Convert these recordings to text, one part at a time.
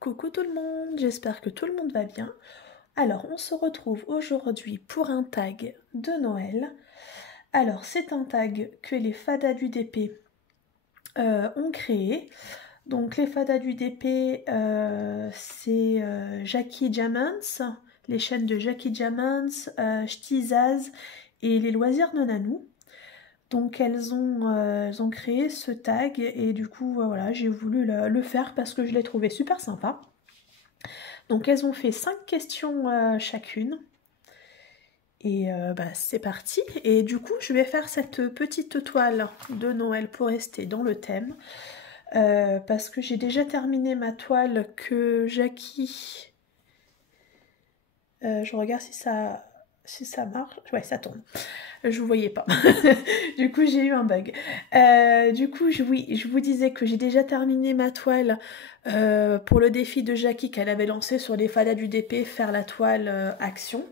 Coucou tout le monde, j'espère que tout le monde va bien. Alors, on se retrouve aujourd'hui pour un tag de Noël. Alors, c'est un tag que les fadas du DP ont créé. Donc, les fadas du DP, c'est Jackie Diamonds, les chaînes de Jackie Diamonds, Ch'tizaz et les loisirs de Nanou. Donc elles ont créé ce tag et du coup voilà, j'ai voulu le faire parce que je l'ai trouvé super sympa. Donc elles ont fait 5 questions chacune. Et c'est parti. Et du coup je vais faire cette petite toile de Noël pour rester dans le thème. Parce que j'ai déjà terminé ma toile que Jackie... je regarde si ça marche. Ouais, ça tourne. Je vous voyais pas. Du coup, j'ai eu un bug. Oui, je vous disais que j'ai déjà terminé ma toile pour le défi de Jackie qu'elle avait lancé sur les fadas du DP, faire la toile action.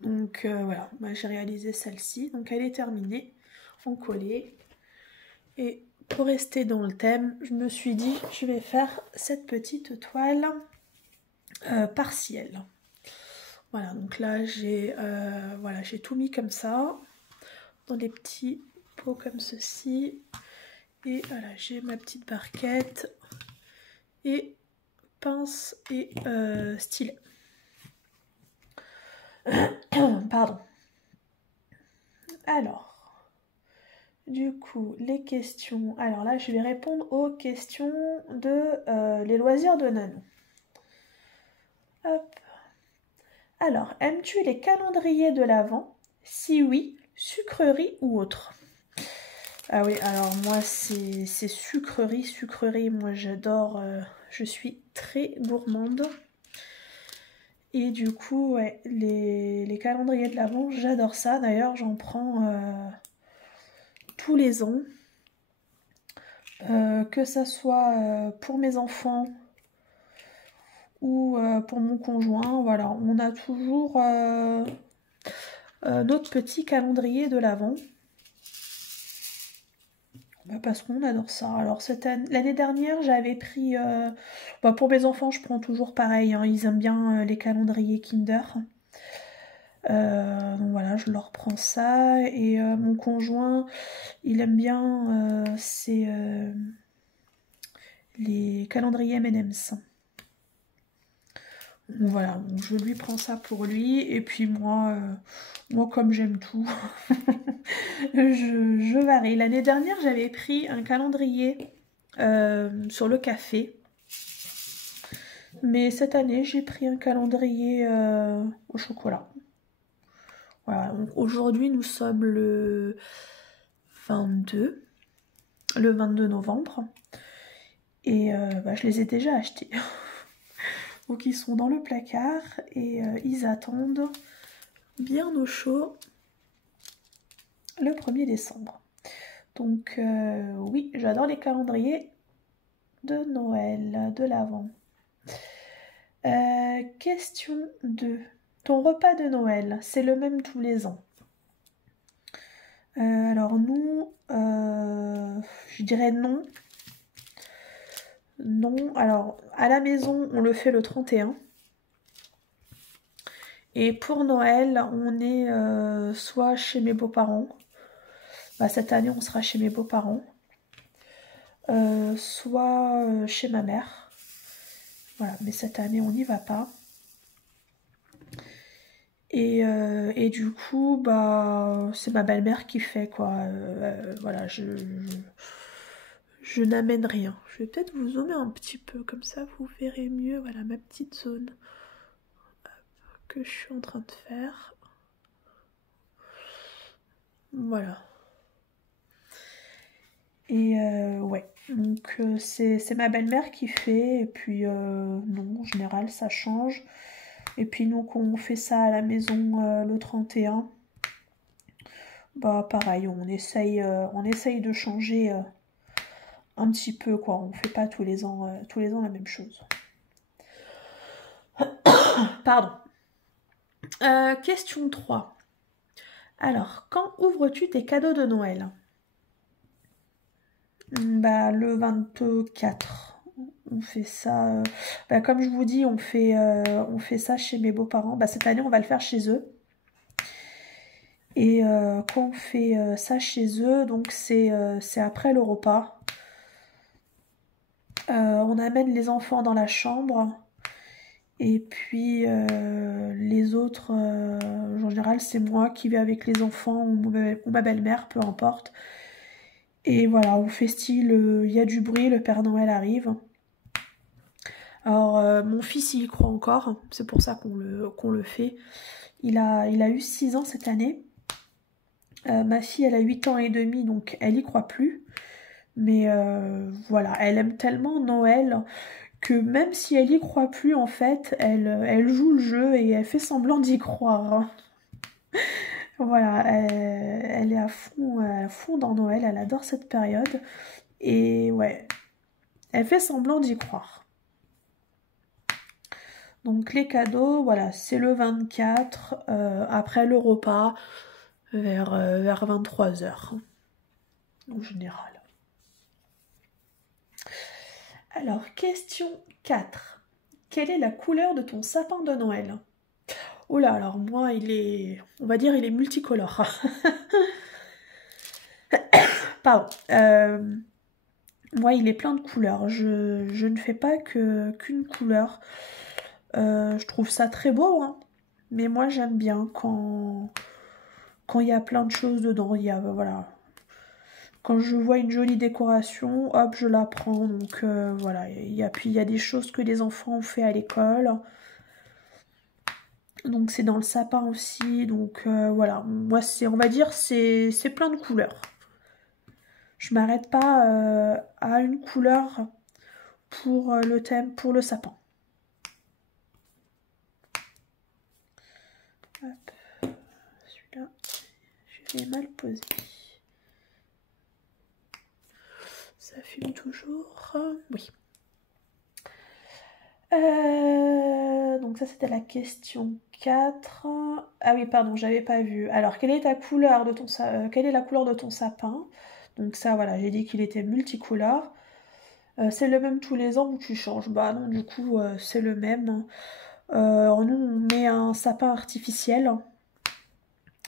Donc voilà, j'ai réalisé celle-ci. Donc elle est terminée, en collé. Et pour rester dans le thème, je me suis dit, je vais faire cette petite toile partielle. Voilà, donc là j'ai tout mis comme ça, dans des petits pots comme ceci. Et voilà, j'ai ma petite barquette et pince et stylet. Pardon. Alors, du coup, les questions. Alors là, je vais répondre aux questions de les loisirs de Nanou. Hop. Alors, aimes-tu les calendriers de l'Avent? Si oui, sucrerie ou autre? Ah oui, alors moi c'est sucrerie, moi j'adore, je suis très gourmande. Et du coup, ouais, les calendriers de l'Avent, j'adore ça. D'ailleurs, j'en prends tous les ans. Que ça soit pour mes enfants ou pour mon conjoint, voilà, on a toujours notre petit calendrier de l'Avent. Parce qu'on adore ça. Alors l'année dernière, j'avais pris... pour mes enfants, je prends toujours pareil. Hein, ils aiment bien les calendriers Kinder. Donc voilà, je leur prends ça. Et mon conjoint, il aime bien les calendriers M&M's. Donc voilà, donc je lui prends ça pour lui. Et puis moi comme j'aime tout, je varie. L'année dernière, j'avais pris un calendrier sur le café. Mais cette année, j'ai pris un calendrier au chocolat. Voilà, donc aujourd'hui, nous sommes le 22 novembre. Et je les ai déjà achetés. Donc ils sont dans le placard et ils attendent bien au chaud le 1er décembre. Donc oui, j'adore les calendriers de Noël, de l'Avent. Question 2. Ton repas de Noël, c'est le même tous les ans? Alors nous, je dirais non. Non, alors à la maison, on le fait le 31. Et pour Noël, on est soit chez mes beaux-parents. Cette année, on sera chez mes beaux-parents. Soit chez ma mère. Voilà, mais cette année, on n'y va pas. Et du coup, c'est ma belle-mère qui fait, quoi. Voilà, je n'amène rien. Je vais peut-être vous zoomer un petit peu, comme ça vous verrez mieux, voilà, ma petite zone que je suis en train de faire. Voilà. Et ouais, donc c'est ma belle-mère qui fait, et puis non, en général, ça change. Et puis nous, quand on fait ça à la maison le 31, pareil, on essaye de changer un petit peu, quoi. On fait pas tous les ans la même chose. Pardon. Question 3. Alors, quand ouvres-tu tes cadeaux de Noël? Le 24. On fait ça, bah, comme je vous dis, on fait ça chez mes beaux-parents. Bah, cette année, on va le faire chez eux. Et quand on fait ça chez eux, donc c'est après le repas. On amène les enfants dans la chambre. Et puis les autres, en général, c'est moi qui vais avec les enfants ou ma belle-mère, peu importe. Et voilà, on fait style, il y a du bruit, le Père Noël arrive. Alors, mon fils, il y croit encore, c'est pour ça qu'on le fait. Il a eu 6 ans cette année. Ma fille, elle a 8 ans et demi, donc elle y croit plus. Mais voilà, elle aime tellement Noël que même si elle y croit plus, en fait, elle joue le jeu et elle fait semblant d'y croire. Voilà, elle est à fond dans Noël, elle adore cette période. Et ouais, elle fait semblant d'y croire. Donc les cadeaux, voilà, c'est le 24, après le repas, vers 23h, en général. Alors, question 4. Quelle est la couleur de ton sapin de Noël? Oh là, alors moi, on va dire, il est multicolore. Pardon. Moi, il est plein de couleurs. Je ne fais pas qu'une couleur. Je trouve ça très beau, hein. Mais moi, j'aime bien quand il y a plein de choses dedans. Il y a, voilà. Quand je vois une jolie décoration, hop, je la prends. Donc voilà. Puis il y a des choses que les enfants ont fait à l'école. Donc c'est dans le sapin aussi. Donc voilà. Moi, on va dire, c'est plein de couleurs. Je m'arrête pas à une couleur pour le thème, pour le sapin. Hop. Celui-là, je l'ai mal posé. Ça fume toujours. Oui. Donc ça, c'était la question 4. Ah oui, pardon, j'avais pas vu. Alors, quelle est la couleur de ton sapin? Donc ça, voilà, j'ai dit qu'il était multicolore. C'est le même tous les ans ou tu changes? Bah non, du coup, c'est le même. Nous, on met un sapin artificiel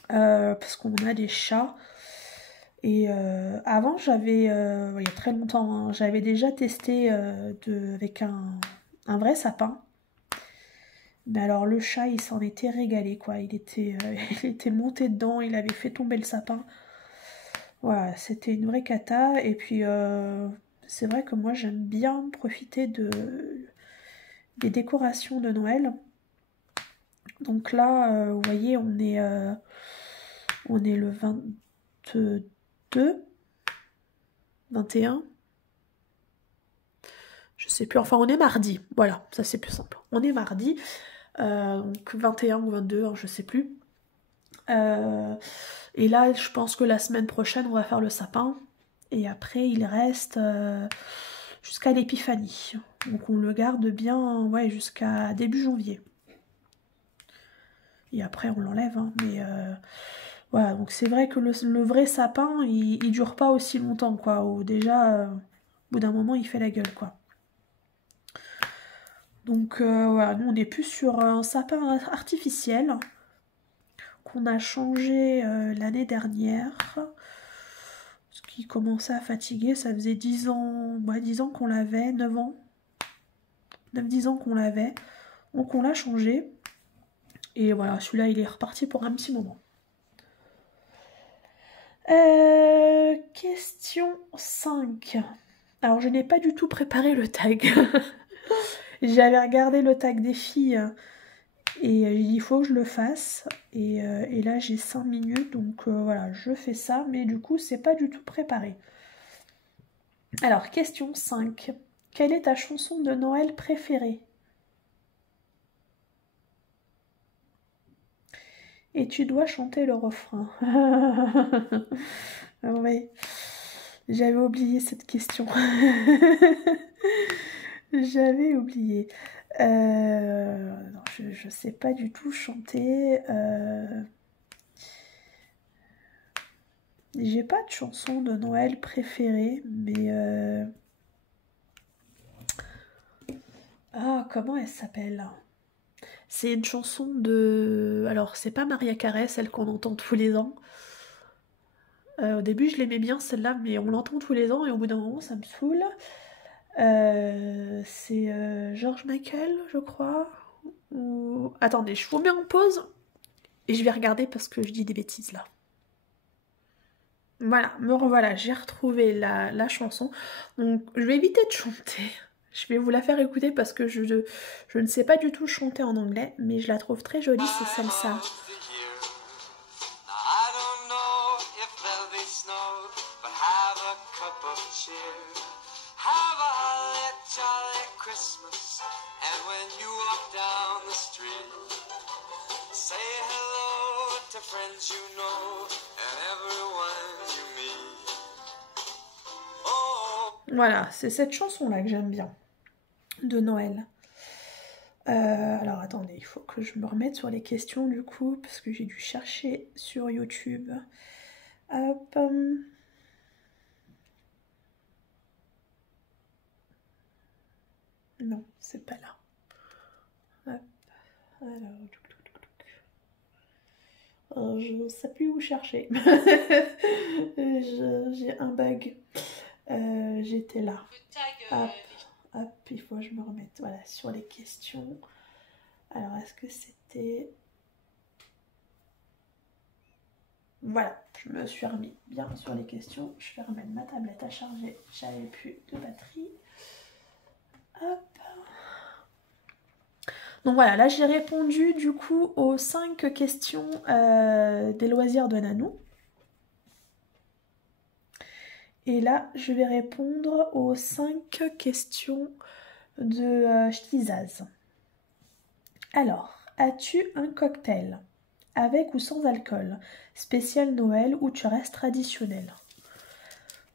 parce qu'on a des chats. Et avant, il y a très longtemps, hein, j'avais déjà testé avec un vrai sapin. Mais alors le chat, il s'en était régalé, quoi. Il était monté dedans, il avait fait tomber le sapin. Voilà, c'était une vraie cata. Et puis, c'est vrai que moi, j'aime bien profiter des décorations de Noël. Donc là, vous voyez, on est le 22, 21. Je sais plus, enfin on est mardi, voilà, ça c'est plus simple. On est mardi, donc 21 ou 22, hein, je sais plus. Et là, je pense que la semaine prochaine, on va faire le sapin. Et après, il reste jusqu'à l'épiphanie. Donc on le garde bien, ouais, jusqu'à début janvier. Et après, on l'enlève, hein, mais voilà. Donc c'est vrai que le vrai sapin, il dure pas aussi longtemps, quoi. Ou déjà, au bout d'un moment, il fait la gueule, quoi. Donc voilà, nous on est plus sur un sapin artificiel qu'on a changé l'année dernière. Ce qui commençait à fatiguer, ça faisait 10 ans, 10 ans qu'on l'avait, 9 ans. 9-10 ans qu'on l'avait. Donc on l'a changé. Et voilà, celui-là il est reparti pour un petit moment. Question 5. Alors je n'ai pas du tout préparé le tag. J'avais regardé le tag des filles et j'ai dit il faut que je le fasse. Et là j'ai 5 minutes donc voilà, je fais ça. Mais du coup c'est pas du tout préparé. Alors question 5. Quelle est ta chanson de Noël préférée? Et tu dois chanter le refrain. Oui, j'avais oublié cette question. J'avais oublié. Non, je sais pas du tout chanter. J'ai pas de chanson de Noël préférée, mais Ah, comment elle s'appelle? C'est une chanson de... Alors, c'est pas Maria Carey, celle qu'on entend tous les ans. Au début, je l'aimais bien celle-là, mais on l'entend tous les ans et au bout d'un moment, ça me saoule. C'est George Michael, je crois. Ou... Attendez, je vous mets en pause et je vais regarder parce que je dis des bêtises là. Voilà, me revoilà, j'ai retrouvé la chanson. Donc, je vais éviter de chanter. Je vais vous la faire écouter parce que je ne sais pas du tout chanter en anglais, mais je la trouve très jolie, c'est celle-là. Voilà, c'est cette chanson-là que j'aime bien, de Noël. Alors attendez, il faut que je me remette sur les questions du coup, parce que j'ai dû chercher sur YouTube. Hop. Non, c'est pas là. Hop. Alors, je sais plus où chercher. J'ai un bug. J'étais là. Hop, hop, il faut que je me remette voilà, sur les questions. Alors, est-ce que c'était... Voilà, je me suis remis bien sur les questions. Je vais remettre ma tablette à charger. J'avais plus de batterie. Hop. Donc voilà, là j'ai répondu du coup aux 5 questions des loisirs de Nanou. Et là, je vais répondre aux 5 questions de Shtizaz. Alors, as-tu un cocktail avec ou sans alcool, spécial Noël ou tu restes traditionnel?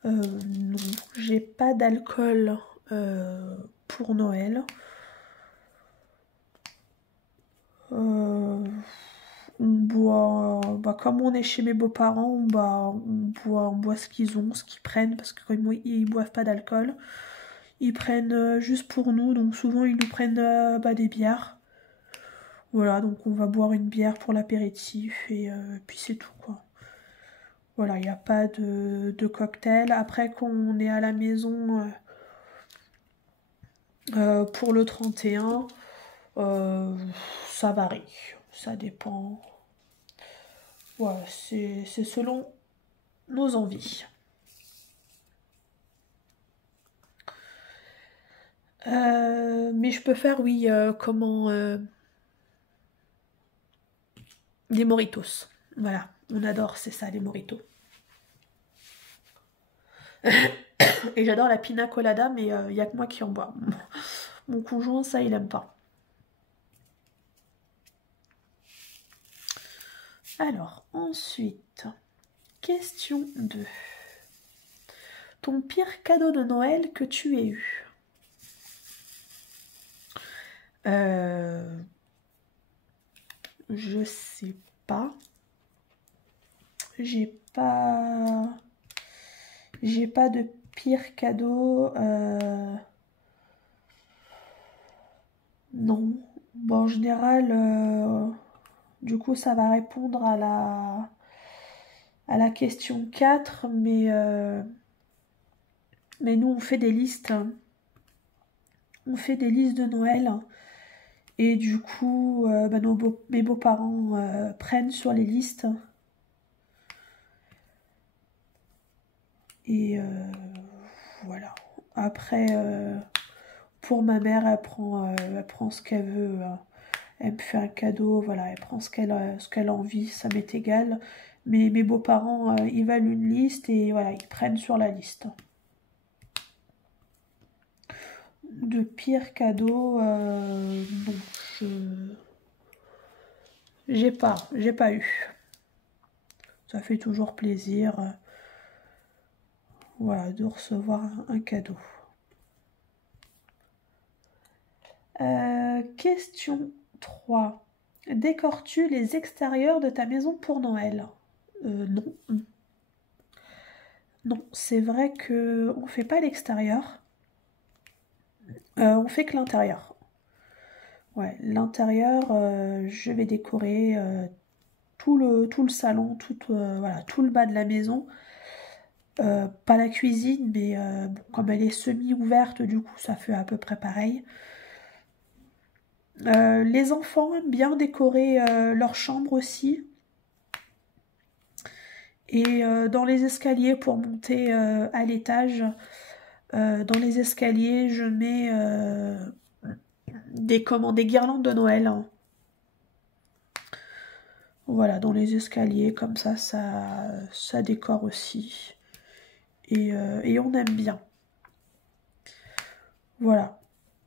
Non, j'ai pas d'alcool pour Noël. On boit, comme on est chez mes beaux-parents, on boit ce qu'ils ont, ce qu'ils prennent, parce qu'ils boivent pas d'alcool. Ils prennent juste pour nous, donc souvent ils nous prennent des bières. Voilà, donc on va boire une bière pour l'apéritif et puis c'est tout quoi. Voilà, il n'y a pas de cocktail. Après, quand on est à la maison pour le 31, ça varie, ça dépend. Voilà, c'est selon nos envies. Mais je peux faire, oui, des mojitos. Voilà, on adore, c'est ça, les mojitos. Et j'adore la pina colada, mais il n'y a que moi qui en bois. Mon conjoint, ça, il aime pas. Alors, ensuite, question 2. Ton pire cadeau de Noël que tu aies eu? Je sais pas. J'ai pas de pire cadeau. Non. Bon, en général, du coup, ça va répondre à la question 4, mais nous, on fait des listes. On fait des listes de Noël. Et du coup, mes beaux-parents prennent sur les listes. Et voilà. Après, pour ma mère, elle prend ce qu'elle veut. Elle me fait un cadeau, voilà, elle prend ce qu'elle a envie, ça m'est égal. Mais mes beaux-parents, ils veulent une liste et voilà, ils prennent sur la liste. De pire cadeau, non, j'ai pas eu. Ça fait toujours plaisir, voilà, de recevoir un cadeau. Question 3. Décores-tu les extérieurs de ta maison pour Noël? Non. Non, c'est vrai que on fait pas l'extérieur. On fait que l'intérieur. Ouais, l'intérieur, je vais décorer tout le salon, voilà, tout le bas de la maison. Pas la cuisine, mais bon, comme elle est semi-ouverte, du coup, ça fait à peu près pareil. Les enfants aiment bien décorer leur chambre aussi. Et dans les escaliers pour monter à l'étage, dans les escaliers, je mets des guirlandes de Noël, hein. Voilà, dans les escaliers, comme ça décore aussi. Et on aime bien. Voilà.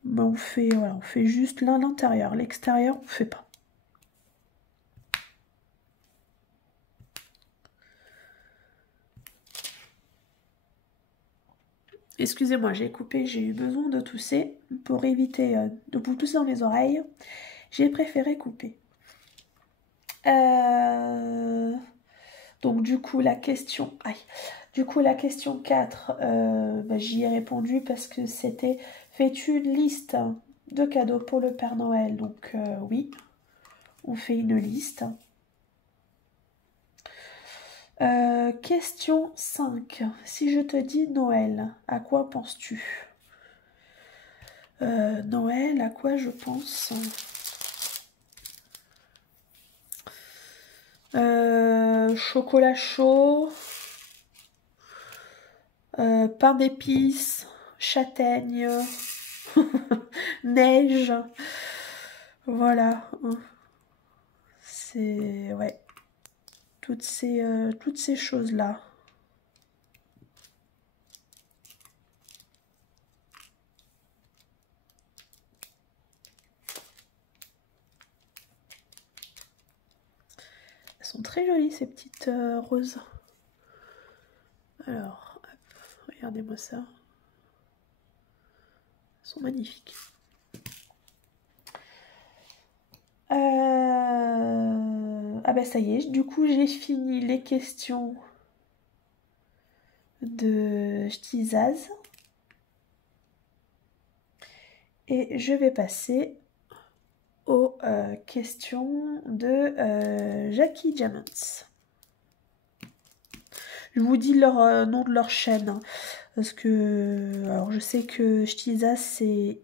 Mais on fait juste l'intérieur. L'extérieur, on fait pas. Excusez-moi, j'ai coupé, j'ai eu besoin de tousser. Pour éviter de vous tousser dans les oreilles, j'ai préféré couper. Donc du coup la question 4, j'y ai répondu parce que c'était fais-tu une liste de cadeaux pour le Père Noël? Donc oui, on fait une liste. Question 5. Si je te dis Noël, à quoi penses-tu? Noël, à quoi je pense? Chocolat chaud, pain d'épices, châtaigne, neige, voilà. C'est ouais, toutes ces choses-là. Elles sont très jolies ces petites roses. Alors, hop, regardez-moi ça. Elles sont magnifiques. Ah bah ça y est, du coup j'ai fini les questions de Ch'tizaz. Et je vais passer aux questions de Jackie Diamonds. Je vous dis leur nom de leur chaîne, hein, parce que alors je sais que Ch'tizaz c'est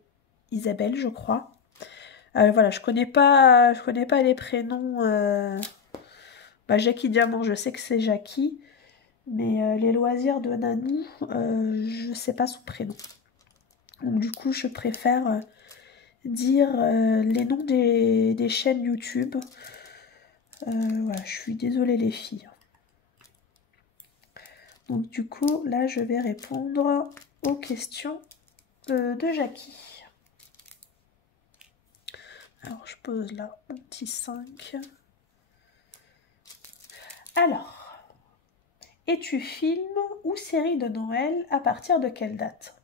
Isabelle, je crois. Voilà, je connais pas les prénoms. Jackie Diamant, je sais que c'est Jackie, mais les loisirs de Nanou, je sais pas son prénom. Donc du coup, je préfère dire les noms des chaînes YouTube. Voilà, je suis désolée les filles. Donc du coup, là, je vais répondre aux questions de Jackie. Alors, je pose là mon petit 5. Alors, es-tu film ou série de Noël à partir de quelle date?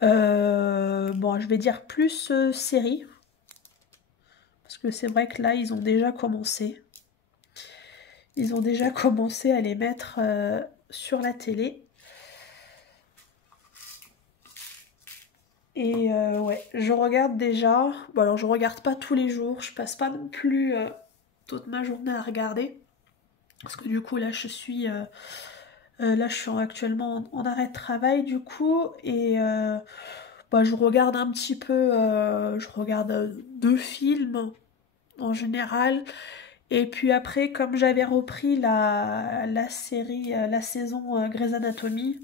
Bon, je vais dire plus série. Parce que c'est vrai que là, ils ont déjà commencé. Ils ont déjà commencé à les mettre sur la télé. Et ouais, je regarde déjà. Bon, alors je regarde pas tous les jours. Je passe pas non plus toute ma journée à regarder. Parce que du coup, là, je suis actuellement en arrêt de travail, du coup. Et je regarde un petit peu. Je regarde 2 films en général. Et puis après, comme j'avais repris la série, la saison Grey's Anatomy,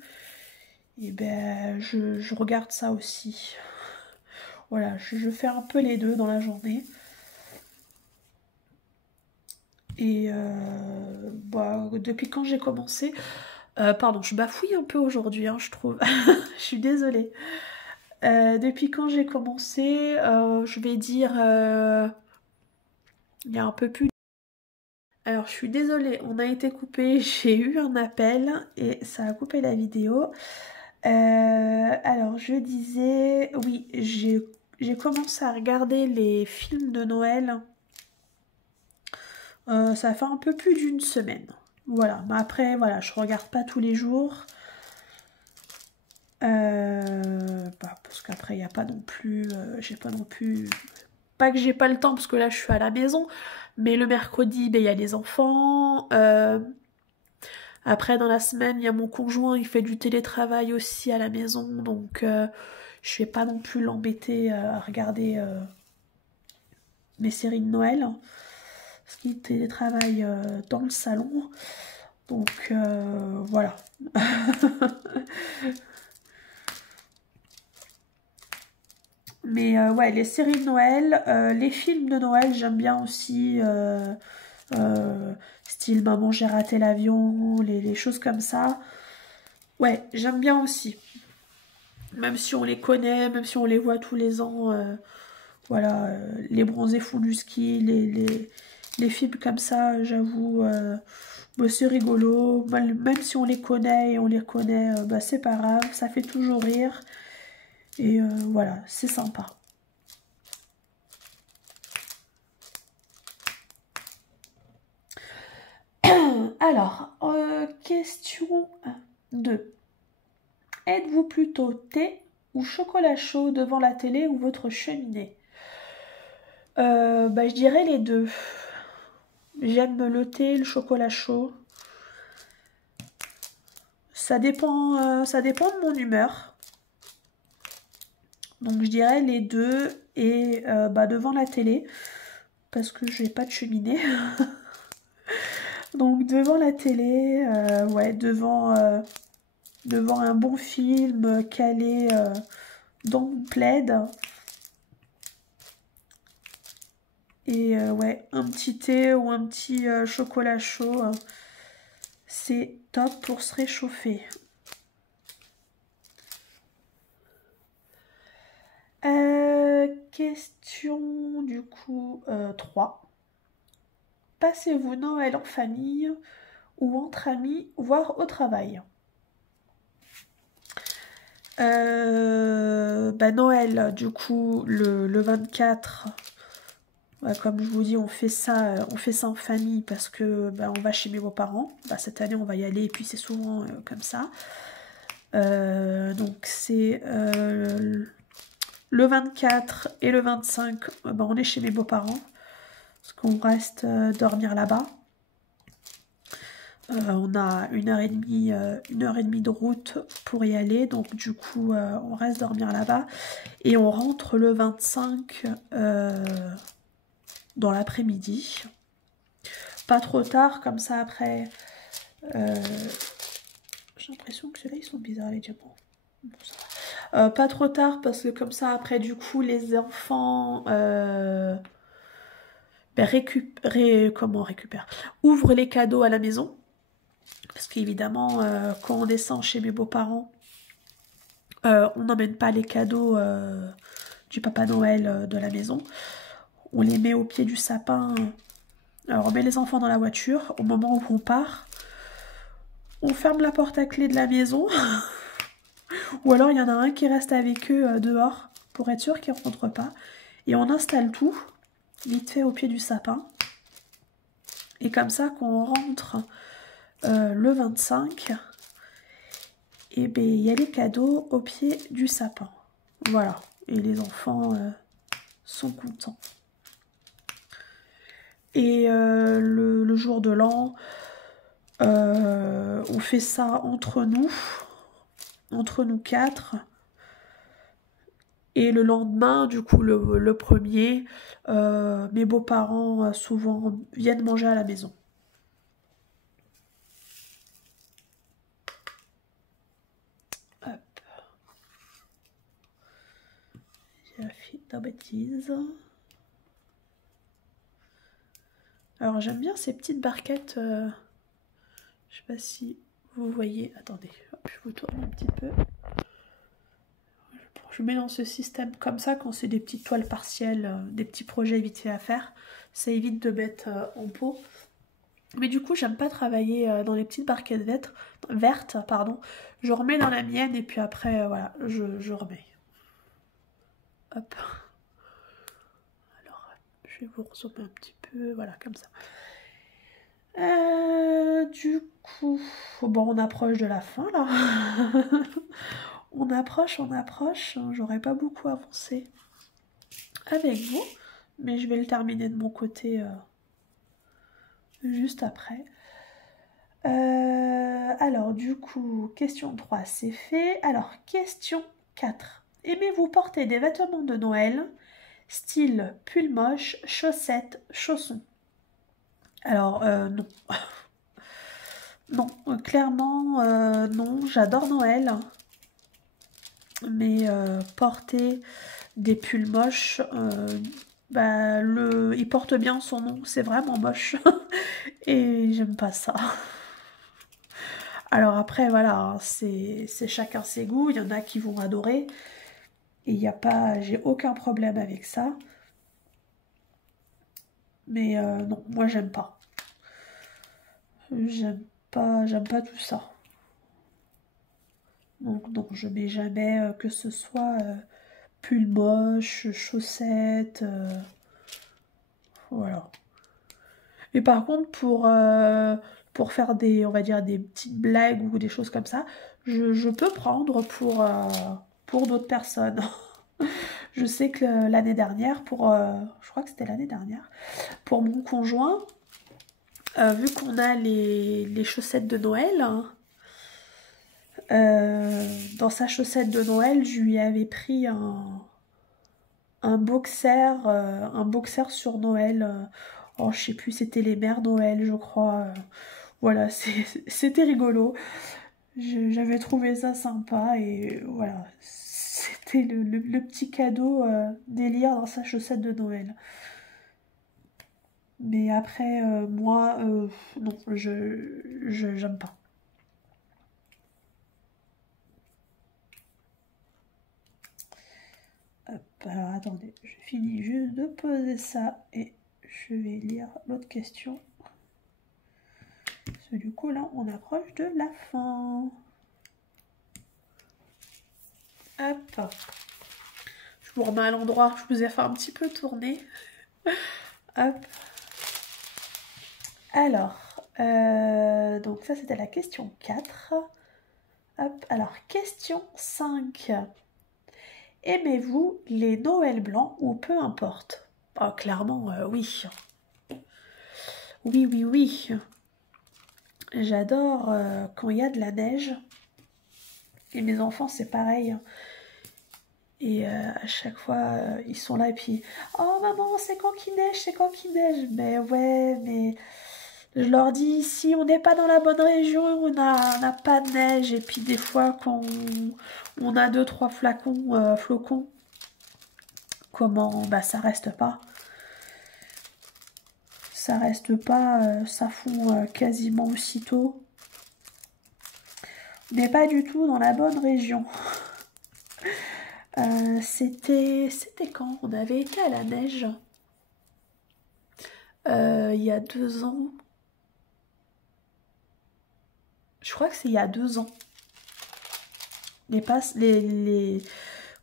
et ben je regarde ça aussi. Voilà, je fais un peu les deux dans la journée. Et depuis quand j'ai commencé, pardon, je bafouille un peu aujourd'hui, hein, je trouve. Je suis désolée. Depuis quand j'ai commencé, je vais dire, il y a un peu plus. Alors je suis désolée, on a été coupé, j'ai eu un appel et ça a coupé la vidéo. Alors je disais, oui, j'ai commencé à regarder les films de Noël. Ça fait un peu plus d'une semaine. Voilà, mais après, voilà, je regarde pas tous les jours. parce qu'après il n'y a pas non plus, j'ai pas non plus, pas que j'ai pas le temps parce que là je suis à la maison, mais le mercredi ben, il y a les enfants, après dans la semaine il y a mon conjoint, il fait du télétravail aussi à la maison, donc je vais pas non plus l'embêter à regarder mes séries de Noël, parce qu'il télétravaille dans le salon, donc voilà. Mais ouais, les séries de Noël, les films de Noël, j'aime bien aussi, style Maman j'ai raté l'avion, les choses comme ça. Ouais, j'aime bien aussi. Même si on les connaît, même si on les voit tous les ans, voilà, les bronzés font du ski, les films comme ça, j'avoue, bah, c'est rigolo. Même si on les connaît et on les connaît, bah, c'est pas grave, ça fait toujours rire. Et voilà, c'est sympa. Alors, question 2. Êtes-vous plutôt thé ou chocolat chaud devant la télé ou votre cheminée? Bah, je dirais les deux. J'aime le thé, le chocolat chaud. Ça dépend de mon humeur. Donc je dirais les deux et bah, devant la télé parce que j'ai pas de cheminée. Donc devant la télé, ouais, devant un bon film calé dans mon plaid. Et ouais, un petit thé ou un petit chocolat chaud, c'est top pour se réchauffer. Question du coup 3. Passez-vous Noël en famille ou entre amis, voire au travail? Bah Noël, du coup, le 24, comme je vous dis, on fait ça en famille parce que bah, on va chez mes beaux-parents. Bah, cette année, on va y aller et puis c'est souvent comme ça. Donc c'est le 24 et le 25, bah, on est chez mes beaux-parents parce qu'on reste dormir là-bas. On a une heure et demie de route pour y aller, donc du coup on reste dormir là-bas et on rentre le 25 dans l'après-midi. Pas trop tard, comme ça après. J'ai l'impression que ceux-là ils sont bizarres les diamants. Bon, pas trop tard parce que comme ça après du coup les enfants ben, ouvrent les cadeaux à la maison. Parce qu'évidemment, quand on descend chez mes beaux-parents, on n'emmène pas les cadeaux du Papa Noël de la maison. On les met au pied du sapin. Alors, on met les enfants dans la voiture. Au moment où on part, on ferme la porte à clé de la maison. Ou alors, il y en a un qui reste avec eux dehors pour être sûr qu'ils ne rentrent pas. Et on installe tout, vite fait au pied du sapin. Et comme ça, quand on rentre le 25, et bien il y a les cadeaux au pied du sapin. Voilà. Et les enfants sont contents. Et le jour de l'an, on fait ça entre nous quatre. Et le lendemain, du coup, le premier, mes beaux-parents souvent viennent manger à la maison. Hop. J'ai fait de bêtises. Alors j'aime bien ces petites barquettes. Je sais pas si vous voyez. Attendez, hop, je vous tourne un petit peu. Je mets dans ce système comme ça quand c'est des petites toiles partielles, des petits projets vite fait à faire. Ça évite de mettre en pot. Mais du coup, j'aime pas travailler dans les petites barquettes vertes. Pardon. Je remets dans la mienne et puis après, voilà, je remets. Hop. Alors, je vais vous ressouper un petit peu. Voilà, comme ça. Du coup, bon, on approche de la fin là. On approche, on approche. J'aurais pas beaucoup avancé avec vous, mais je vais le terminer de mon côté juste après. Alors, du coup, question 3, c'est fait. Alors, question 4. Aimez-vous porter des vêtements de Noël, style pull moche, chaussettes, chaussons? Alors, non. Non, clairement, non. J'adore Noël, mais porter des pulls moches, bah, il porte bien son nom, c'est vraiment moche. Et j'aime pas ça. Alors après, voilà, hein, c'est chacun ses goûts. Il y en a qui vont adorer. Et il n'y a pas, j'ai aucun problème avec ça. Mais non, moi j'aime pas. J'aime pas tout ça. Donc non, je mets jamais que ce soit pull moche, chaussettes, voilà. Et par contre, pour faire des, on va dire, des petites blagues ou des choses comme ça, je peux prendre pour d'autres personnes. Je sais que l'année dernière, je crois que c'était l'année dernière, pour mon conjoint, vu qu'on a les chaussettes de Noël, hein, dans sa chaussette de Noël, je lui avais pris un boxer sur Noël. Oh, je sais plus, c'était les mères Noël, je crois. Voilà, c'était rigolo. J'avais trouvé ça sympa et voilà, c'était le petit cadeau délire dans sa chaussette de Noël. Mais après, moi, non, j'aime pas. Hop, alors attendez, je finis juste de poser ça et je vais lire l'autre question. Parce que du coup, là, on approche de la fin. Hop. Je vous remets à l'endroit, je vous ai fait un petit peu tourner. Hop. Alors, donc ça c'était la question 4. Hop, alors question 5. Aimez-vous les Noëls blancs ou peu importe? Oh, clairement, oui. Oui, oui, oui. J'adore quand il y a de la neige. Et mes enfants, c'est pareil. Et à chaque fois, ils sont là et puis oh maman, c'est quand qu'il neige, c'est quand qu'il neige. Mais ouais, mais je leur dis si on n'est pas dans la bonne région, on n'a pas de neige. Et puis des fois, quand on a 2-3 flocons, comment bah ça reste pas. Ça reste pas, ça fond quasiment aussitôt. On n'est pas du tout dans la bonne région. C'était quand on avait été à la neige il y a 2 ans. Je crois que c'est il y a 2 ans.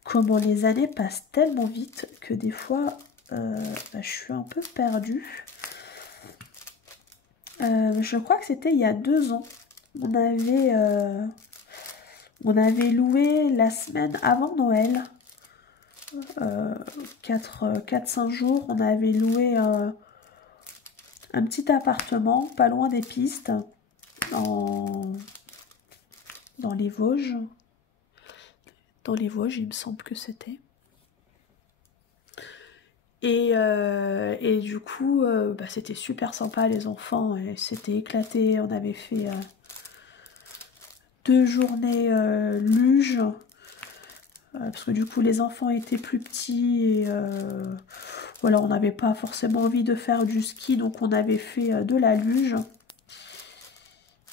Comment les années passent tellement vite que des fois, bah, je suis un peu perdue. Je crois que c'était il y a 2 ans. On avait loué la semaine avant Noël. 4-5 jours, on avait loué un petit appartement pas loin des pistes dans les Vosges. Dans les Vosges, il me semble que c'était. Et du coup, bah, c'était super sympa, les enfants s'étaient éclatés. On avait fait 2 journées luge. Parce que du coup les enfants étaient plus petits et voilà, on n'avait pas forcément envie de faire du ski, donc on avait fait de la luge.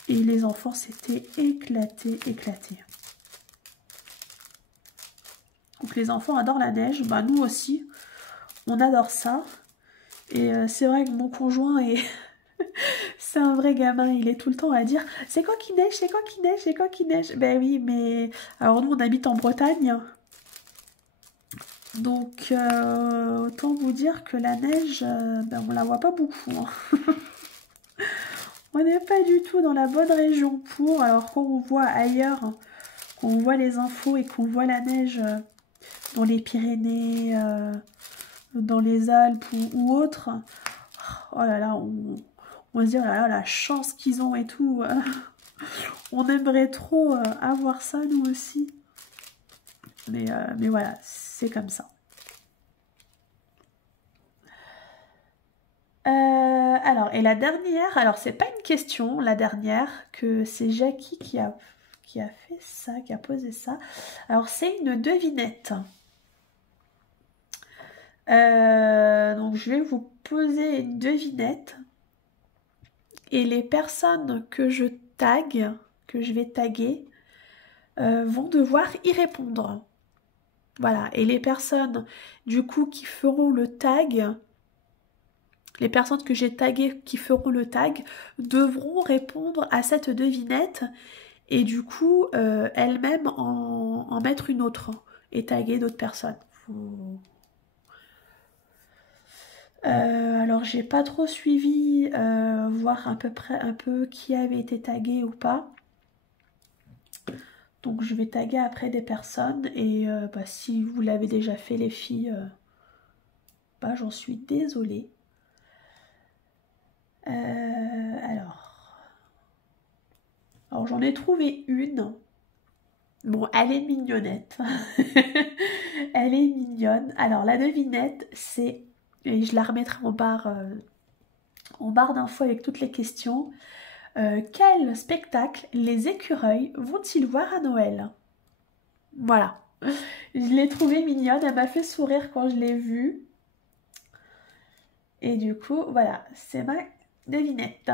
Et les enfants s'étaient éclatés. Donc les enfants adorent la neige, bah nous aussi, on adore ça. Et c'est vrai que mon conjoint est... c'est un vrai gamin, il est tout le temps à dire « C'est quand qu'il neige, c'est quand qu'il neige, c'est quand qu'il neige ?» Ben oui, mais... Alors nous, on habite en Bretagne. Donc, autant vous dire que la neige, ben, on la voit pas beaucoup. Hein. On n'est pas du tout dans la bonne région pour. Alors, quand on voit ailleurs on voit les infos et qu'on voit la neige dans les Pyrénées, dans les Alpes ou autres, oh là là, on va se dire, oh là là, la chance qu'ils ont et tout. On aimerait trop avoir ça, nous aussi. Mais voilà, c'est comme ça. Alors, et la dernière, alors c'est pas une question, la dernière, que c'est Jackie qui a fait ça, qui a posé ça. Alors, c'est une devinette. Donc, je vais vous poser une devinette. Et les personnes que je vais taguer, vont devoir y répondre. Voilà, et les personnes, du coup, qui feront le tag, les personnes que j'ai taguées qui feront le tag, devront répondre à cette devinette et du coup, elles-mêmes en mettre une autre et taguer d'autres personnes. Alors, j'ai pas trop suivi, voir à peu près un peu qui avait été tagué ou pas. Donc je vais taguer après des personnes et si vous l'avez déjà fait les filles, j'en suis désolée. Alors j'en ai trouvé une. Bon, elle est mignonnette. Elle est mignonne. Alors la devinette, c'est, et je la remettrai en barre d'infos avec toutes les questions. Quel spectacle les écureuils vont-ils voir à Noël? Voilà. Je l'ai trouvée mignonne, elle m'a fait sourire quand je l'ai vue. Et du coup, voilà, c'est ma devinette.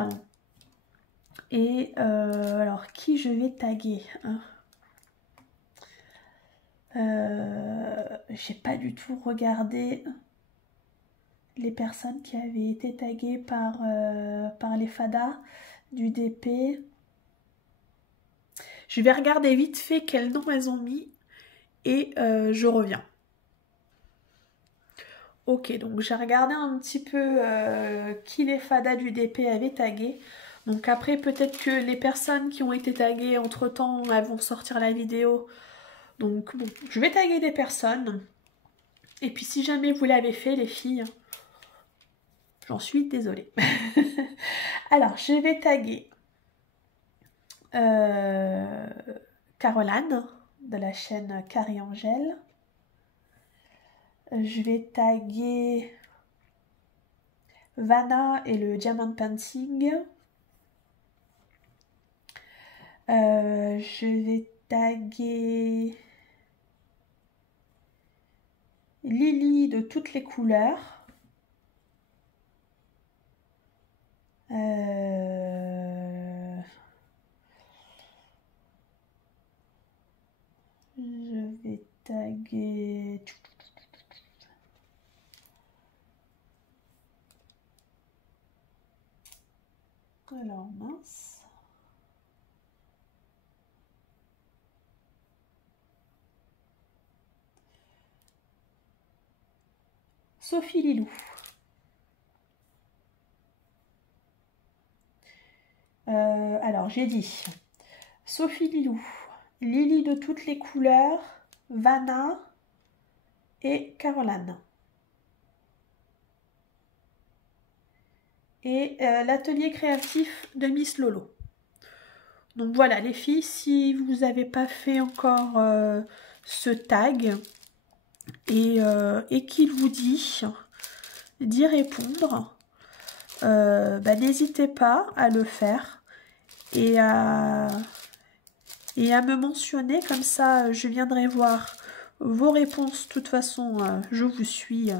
Et alors, qui je vais taguer, hein? J'ai pas du tout regardé les personnes qui avaient été taguées par les fadas du DP. Je vais regarder vite fait quel nom elles ont mis et je reviens. Ok, donc j'ai regardé un petit peu qui les fadas du DP avaient tagué. Donc après, peut-être que les personnes qui ont été taguées entre-temps, elles vont sortir la vidéo. Donc bon, je vais taguer des personnes. Et puis si jamais vous l'avez fait, les filles, j'en suis désolée. Alors, je vais taguer Caroline de la chaîne Carrie Angèle. Je vais taguer Vanna et le Diamond Painting. Je vais taguer Lily de toutes les couleurs. Je vais taguer... Alors, mince. Sophie Lilou. Alors, j'ai dit Sophie Lilou, Lily de toutes les couleurs, Vanna et Caroline. Et l'atelier créatif de Miss Lolo. Donc voilà les filles, si vous n'avez pas fait encore ce tag et qu'il vous dit d'y répondre, n'hésitez pas à le faire et à me mentionner, comme ça je viendrai voir vos réponses. De toute façon, je vous suis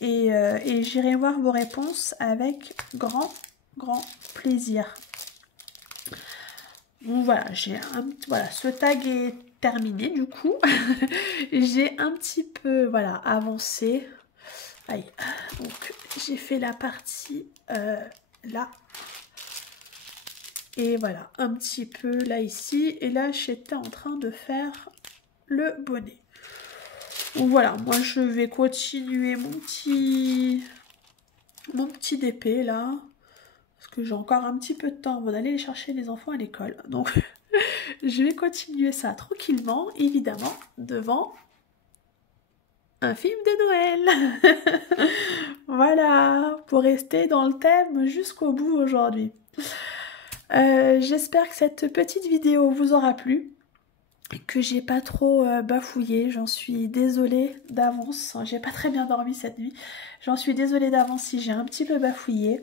et j'irai voir vos réponses avec grand plaisir. Donc voilà, ce tag est terminé du coup. J'ai un petit peu avancé. Allez, donc j'ai fait la partie là. Et voilà, un petit peu là ici. Et là, j'étais en train de faire le bonnet. Donc voilà, moi je vais continuer mon petit DP là. Parce que j'ai encore un petit peu de temps avant d'aller chercher les enfants à l'école. Donc Je vais continuer ça tranquillement, évidemment, devant un film de Noël. Voilà, pour rester dans le thème jusqu'au bout aujourd'hui. J'espère que cette petite vidéo vous aura plu et que j'ai pas trop bafouillé. J'en suis désolée d'avance. J'ai pas très bien dormi cette nuit. J'en suis désolée d'avance si j'ai un petit peu bafouillé.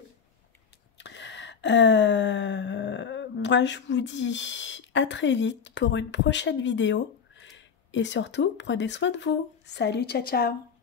Moi je vous dis à très vite pour une prochaine vidéo et surtout prenez soin de vous. Salut, ciao ciao.